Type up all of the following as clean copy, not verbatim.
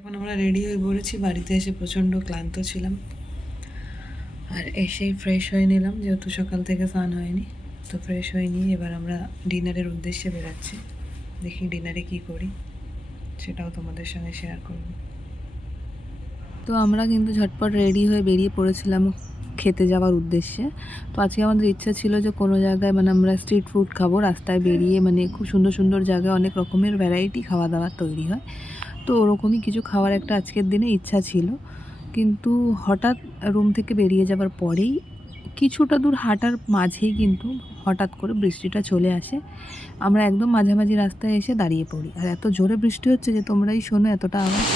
এখন আমরা রেডি হয়ে পড়েছি। বাড়িতে এসে প্রচণ্ড ক্লান্ত ছিলাম, আর এসেই ফ্রেশ হয়ে নিলাম, যেহেতু সকাল থেকে স্নান হয়নি। তো ফ্রেশ হয়ে নিয়ে এবার আমরা ডিনারের উদ্দেশ্যে বেরাচ্ছি। দেখি ডিনারে কি করি, সেটাও তোমাদের সঙ্গে শেয়ার করব। তো আমরা কিন্তু ঝটপট রেডি হয়ে বেরিয়ে পড়েছিলাম খেতে যাওয়ার উদ্দেশ্যে। তো আজকে আমাদের ইচ্ছা ছিল যে কোনো জায়গায় আমরা স্ট্রিট ফুড খাবো। রাস্তায় বেরিয়ে খুব সুন্দর সুন্দর জায়গায় অনেক রকমের ভ্যারাইটি খাওয়া দাওয়ার তৈরি হয়। তো ওরকমই কিছু খাওয়ার একটা আজকের দিনে ইচ্ছা ছিল, কিন্তু হঠাৎ রুম থেকে বেরিয়ে যাবার পরেই কিছুটা দূর হাঁটার মাঝেই কিন্তু হঠাৎ করে বৃষ্টিটা চলে আসে। আমরা একদম মাঝামাঝি রাস্তায় এসে দাঁড়িয়ে পড়ি, আর এত জোরে বৃষ্টি হচ্ছে যে তোমরাই শোনো এতটা আওয়াজ।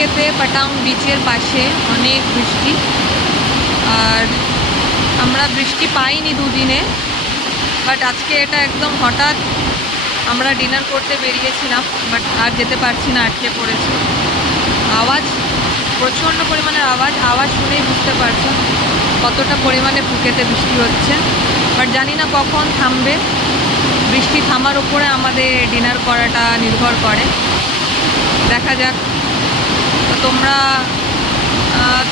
ফুকেতে পাটাং বিচের পাশে অনেক বৃষ্টি, আর আমরা বৃষ্টি পাইনি দুদিনে, বাট আজকে এটা একদম হঠাৎ। আমরা ডিনার করতে বেরিয়েছিলাম, বাট আর যেতে পারছি না, আটকে পড়েছি। আওয়াজ, প্রচণ্ড পরিমাণের আওয়াজ শুনেই বুঝতে পারছো কতটা পরিমাণে ফুকেতে বৃষ্টি হচ্ছে। বাট জানি না কখন থামবে। বৃষ্টি থামার উপরে আমাদের ডিনার করাটা নির্ভর করে, দেখা যাক। তো তোমরা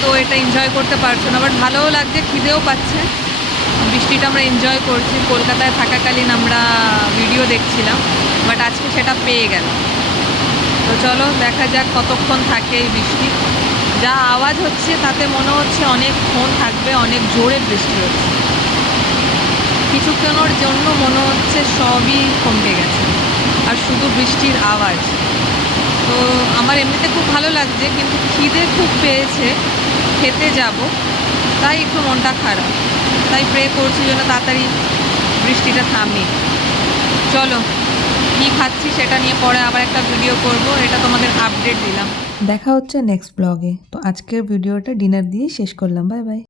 তো এটা এনজয় করতে পারছো না, বাট ভালোও লাগছে, খিদেও পাচ্ছে। বৃষ্টিটা আমরা এনজয় করছি। কলকাতায় থাকাকালীন আমরা ভিডিও দেখছিলাম, বাট আজকে সেটা পেয়ে গেল। তো চলো দেখা যাক কতক্ষণ থাকে এই বৃষ্টি। যা আওয়াজ হচ্ছে তাতে মনে হচ্ছে অনেকক্ষণ থাকবে, অনেক জোরে বৃষ্টি হচ্ছে। কিছুক্ষণের জন্য মনে হচ্ছে সবই থমকে গেছে, আর শুধু বৃষ্টির আওয়াজ। তো আমার এমনিতে খুব ভালো লাগছে, কিন্তু খিদে খুব পেয়েছে, খেতে যাব, তাই একটু মনটা খারাপ। তাই প্রে করছি যেন তাড়াতাড়ি বৃষ্টিটা থামে। চলো কী খাচ্ছি সেটা নিয়ে পরে আবার একটা ভিডিও করব, এটা তোমাদের আপডেট দিলাম। দেখা হচ্ছে নেক্সট ব্লগে। তো আজকের ভিডিওটা ডিনার দিয়ে শেষ করলাম। Bye bye.